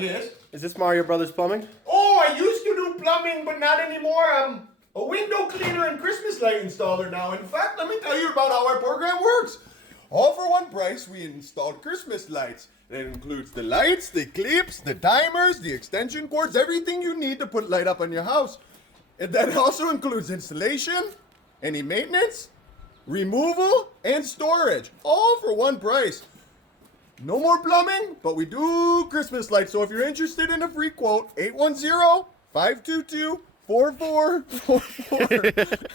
Yes. Is this Mario Brothers Plumbing? Oh, I used to do plumbing, but not anymore. I'm a window cleaner and Christmas light installer now. In fact, let me tell you about how our program works. All for one price, we installed Christmas lights. That includes the lights, the clips, the timers, the extension cords, everything you need to put light up on your house. And that also includes installation, any maintenance, removal, and storage. All for one price. No more plumbing, but we do Christmas lights. So if you're interested in a free quote, 810-522-4444.